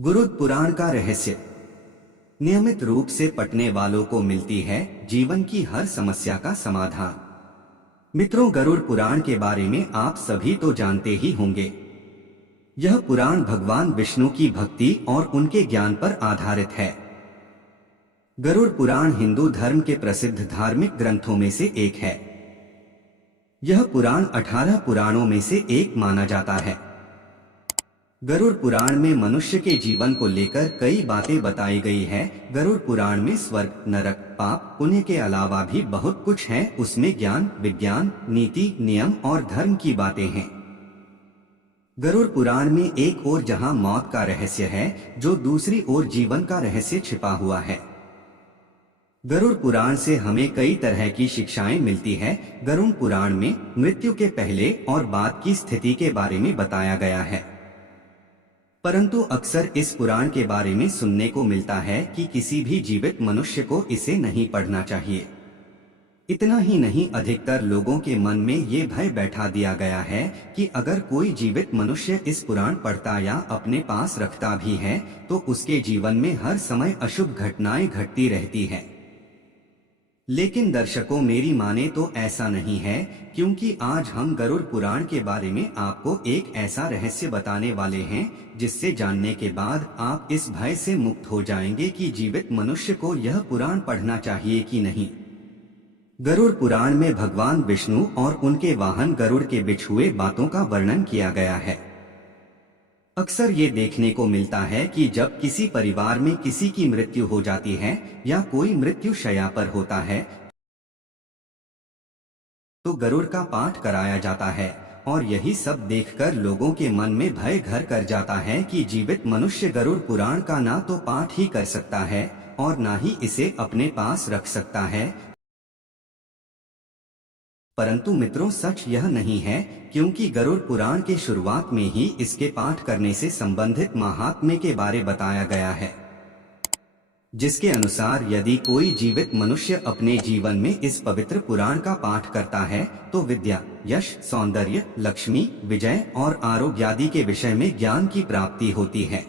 गुरुड़ पुराण का रहस्य। नियमित रूप से पढ़ने वालों को मिलती है जीवन की हर समस्या का समाधान। मित्रों, गरुड़ पुराण के बारे में आप सभी तो जानते ही होंगे। यह पुराण भगवान विष्णु की भक्ति और उनके ज्ञान पर आधारित है। गरुड़ पुराण हिंदू धर्म के प्रसिद्ध धार्मिक ग्रंथों में से एक है। यह पुराण 18 पुराणों में से एक माना जाता है। गरुड़ पुराण में मनुष्य के जीवन को लेकर कई बातें बताई गई है। गरुड़ पुराण में स्वर्ग, नरक, पाप, पुण्य के अलावा भी बहुत कुछ है। उसमें ज्ञान, विज्ञान, नीति, नियम और धर्म की बातें हैं। गरुड़ पुराण में एक ओर जहां मौत का रहस्य है, जो दूसरी ओर जीवन का रहस्य छिपा हुआ है। गरुड़ पुराण से हमें कई तरह की शिक्षाएं मिलती है। गरुड़ पुराण में मृत्यु के पहले और बाद की स्थिति के बारे में बताया गया है। परंतु अक्सर इस पुराण के बारे में सुनने को मिलता है कि किसी भी जीवित मनुष्य को इसे नहीं पढ़ना चाहिए। इतना ही नहीं, अधिकतर लोगों के मन में ये भय बैठा दिया गया है कि अगर कोई जीवित मनुष्य इस पुराण पढ़ता या अपने पास रखता भी है तो उसके जीवन में हर समय अशुभ घटनाएं घटती रहती है। लेकिन दर्शकों, मेरी माने तो ऐसा नहीं है, क्योंकि आज हम गरुड़ पुराण के बारे में आपको एक ऐसा रहस्य बताने वाले हैं जिससे जानने के बाद आप इस भय से मुक्त हो जाएंगे कि जीवित मनुष्य को यह पुराण पढ़ना चाहिए कि नहीं। गरुड़ पुराण में भगवान विष्णु और उनके वाहन गरुड़ के बिछुए बातों का वर्णन किया गया है। अक्सर ये देखने को मिलता है कि जब किसी परिवार में किसी की मृत्यु हो जाती है या कोई मृत्यु शैया पर होता है तो गरुड़ का पाठ कराया जाता है, और यही सब देखकर लोगों के मन में भय घर कर जाता है कि जीवित मनुष्य गरुड़ पुराण का ना तो पाठ ही कर सकता है और ना ही इसे अपने पास रख सकता है। परंतु मित्रों, सच यह नहीं है, क्योंकि गरुड़ पुराण के शुरुआत में ही इसके पाठ करने से संबंधित महात्म्य के बारे बताया गया है, जिसके अनुसार यदि कोई जीवित मनुष्य अपने जीवन में इस पवित्र पुराण का पाठ करता है तो विद्या, यश, सौंदर्य, लक्ष्मी, विजय और आरोग्य आदि के विषय में ज्ञान की प्राप्ति होती है।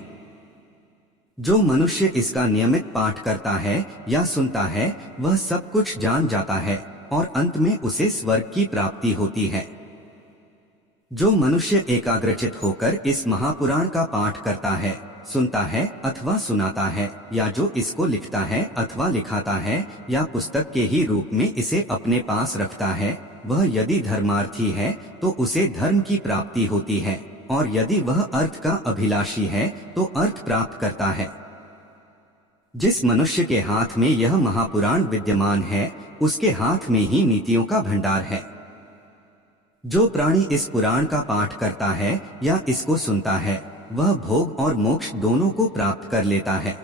जो मनुष्य इसका नियमित पाठ करता है या सुनता है वह सब कुछ जान जाता है और अंत में उसे स्वर्ग की प्राप्ति होती है। जो मनुष्य एकाग्रचित होकर इस महापुराण का पाठ करता है, सुनता है अथवा सुनाता है, या जो इसको लिखता है अथवा लिखाता है या पुस्तक के ही रूप में इसे अपने पास रखता है, वह यदि धर्मार्थी है तो उसे धर्म की प्राप्ति होती है, और यदि वह अर्थ का अभिलाषी है तो अर्थ प्राप्त करता है। जिस मनुष्य के हाथ में यह महापुराण विद्यमान है उसके हाथ में ही नीतियों का भंडार है। जो प्राणी इस पुराण का पाठ करता है या इसको सुनता है वह भोग और मोक्ष दोनों को प्राप्त कर लेता है।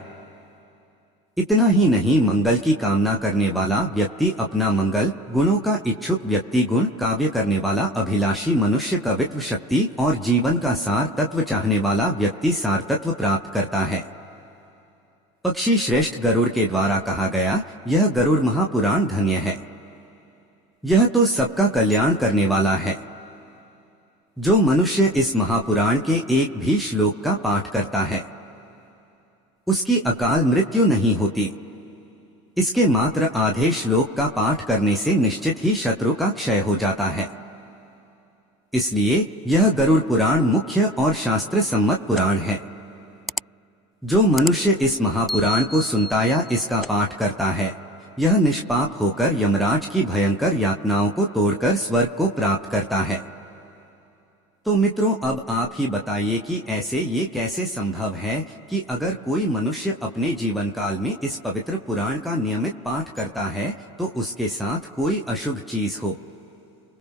इतना ही नहीं, मंगल की कामना करने वाला व्यक्ति अपना मंगल, गुणों का इच्छुक व्यक्ति गुण, काव्य करने वाला अभिलाषी मनुष्य कवित्व शक्ति और जीवन का सार तत्व चाहने वाला व्यक्ति सार तत्व प्राप्त करता है। पक्षी श्रेष्ठ गरुड़ के द्वारा कहा गया यह गरुड़ महापुराण धन्य है। यह तो सबका कल्याण करने वाला है। जो मनुष्य इस महापुराण के एक भी श्लोक का पाठ करता है उसकी अकाल मृत्यु नहीं होती। इसके मात्र आधे श्लोक का पाठ करने से निश्चित ही शत्रु का क्षय हो जाता है। इसलिए यह गरुड़ पुराण मुख्य और शास्त्र सम्मत पुराण है। जो मनुष्य इस महापुराण को सुनता या इसका पाठ करता है यह निष्पाप होकर यमराज की भयंकर यातनाओं को तोड़कर स्वर्ग को प्राप्त करता है। तो मित्रों, अब आप ही बताइए कि ऐसे ये कैसे संभव है कि अगर कोई मनुष्य अपने जीवन काल में इस पवित्र पुराण का नियमित पाठ करता है तो उसके साथ कोई अशुभ चीज हो।